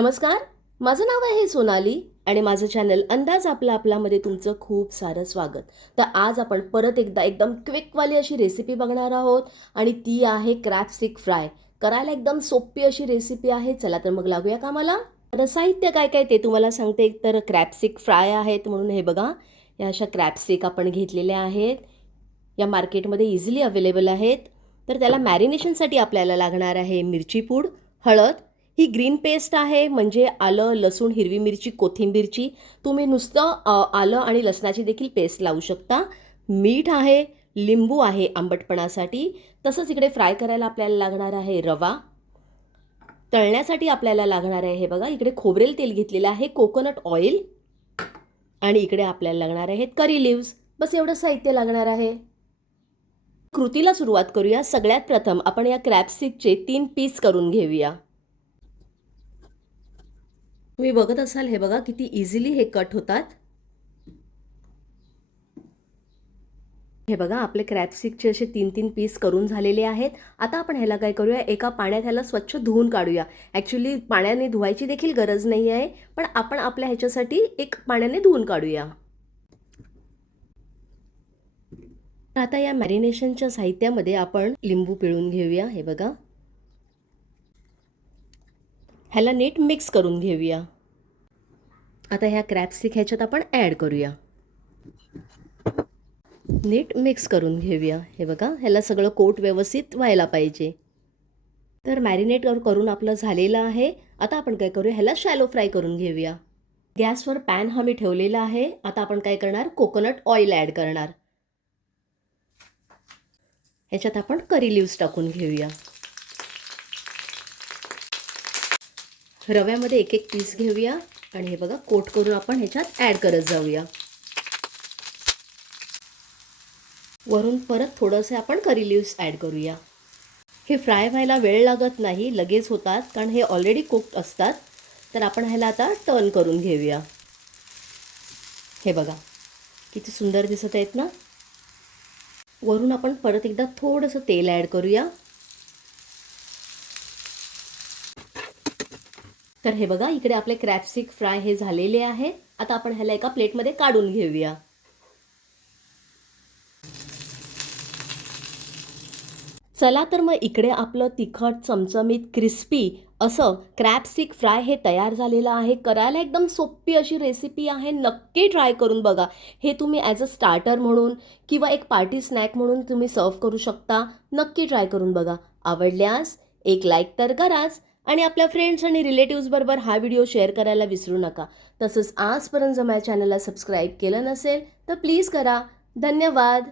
नमस्कार, माझं नाव आहे सोनाली आणि माझं चॅनल अंदाज आपला आपलामध्ये तुमचं खूप सारं स्वागत. तर आज आपण परत एकदा एकदम क्विकवाली अशी रेसिपी बघणार आहोत आणि ती आहे क्रॅब स्टिक फ्राय. करायला एकदम सोपी अशी रेसिपी आहे. चला तर मग लागूया कामाला. तर साहित्य काय काय ते तुम्हाला सांगते. तर क्रॅब स्टिक फ्राय आहेत म्हणून हे बघा, या अशा क्रॅब स्टिक आपण घेतलेल्या आहेत. या मार्केटमध्ये इझिली अवेलेबल आहेत. तर त्याला मॅरिनेशनसाठी आपल्याला लागणार आहे मिरची पूड, हळद, ही ग्रीन पेस्ट आहे म्हणजे आलं, लसूण, हिरवी मिरची, कोथिंबीरची. तुम्ही नुसतं आलं आणि लसणाची देखील पेस्ट लावू शकता. मीठ आहे, लिंबू आहे आंबटपणासाठी. तसंच इकडे फ्राय करायला आपल्याला लागणार आहे रवा. तळण्यासाठी आपल्याला लागणार आहे हे बघा, इकडे खोबरेल तेल घेतलेलं आहे, कोकोनट ऑइल आणि इकडे आपल्याला लागणार आहेत करी लिव्स. बस एवढं साहित्य लागणार आहे. कृतीला सुरुवात करूया. सगळ्यात प्रथम आपण या क्रॅब स्टिकचे 3 पीस करून घेऊया. तुम्ही बघत असाल हे बघा किती इझिली हे कट होतात. हे बघा आपले क्रॅब स्टिकचे असे 3-3 पीस करून झालेले आहेत. आता आपण ह्याला काय करूया, एका पाण्यात ह्याला स्वच्छ धुवून काढूया. ॲक्च्युली पाण्याने धुवायची देखील गरज नाही आहे, पण आपण आपल्या ह्याच्यासाठी एक पाण्याने धुवून काढूया. आता या मॅरिनेशनच्या साहित्यामध्ये आपण लिंबू पिळून घेऊया. हे बघा, ह्याला नीट मिक्स करून घेऊया. आता ह्या क्रॅब स्टिक ह्याच्यात आपण ॲड करूया. नीट मिक्स करून घेऊया. हे बघा, ह्याला सगळं कोट व्यवस्थित व्हायला पाहिजे. तर मॅरिनेट करून आपलं झालेलं आहे. आता आपण काय करूया, ह्याला शॅलो फ्राय करून घेऊया. गॅसवर पॅन हा मी ठेवलेला आहे. आता आपण काय करणार, कोकोनट ऑइल ॲड करणार. ह्याच्यात आपण करी लिव्स टाकून घेऊया. रव्यामध्ये एक एक पीस घेऊया आणि हे बघा कोट करून आपण ह्याच्यात ॲड करत जाऊया. वरून परत थोडंसं आपण करी लिव्स ॲड करूया. हे फ्राय व्हायला वेळ लागत नाही, लगेच होतात कारण हे ऑलरेडी कुक्ड असतात. तर आपण ह्याला आता टर्न करून घेऊया. हे बघा किती सुंदर दिसत आहेत ना. वरून आपण परत एकदा थोडंसं तेल ॲड करूया. तर हे बघा इकडे आपले क्रॅब स्टिक फ्राय हे झालेले आहे. आता आपण ह्याला एका प्लेटमध्ये काढून घेऊया. चला तर मग इकडे आपलं तिखट चमचमीत क्रिस्पी असं क्रॅब स्टिक फ्राय हे तयार झालेलं आहे. करायला एकदम सोपी अशी रेसिपी आहे. नक्की ट्राय करून बघा. हे तुम्ही ॲज अ स्टार्टर म्हणून किंवा एक पार्टी स्नॅक म्हणून तुम्ही सर्व करू शकता. नक्की ट्राय करून बघा. आवडल्यास एक लाईक तर कराच आणि आपल्या फ्रेंड्स आणि रिलेटिव्सबरोबर हा व्हिडिओ शेअर करायला विसरू नका. तसंच आजपर्यंत जर माझ्या चॅनलला सबस्क्राईब केलं नसेल तर प्लीज करा. धन्यवाद.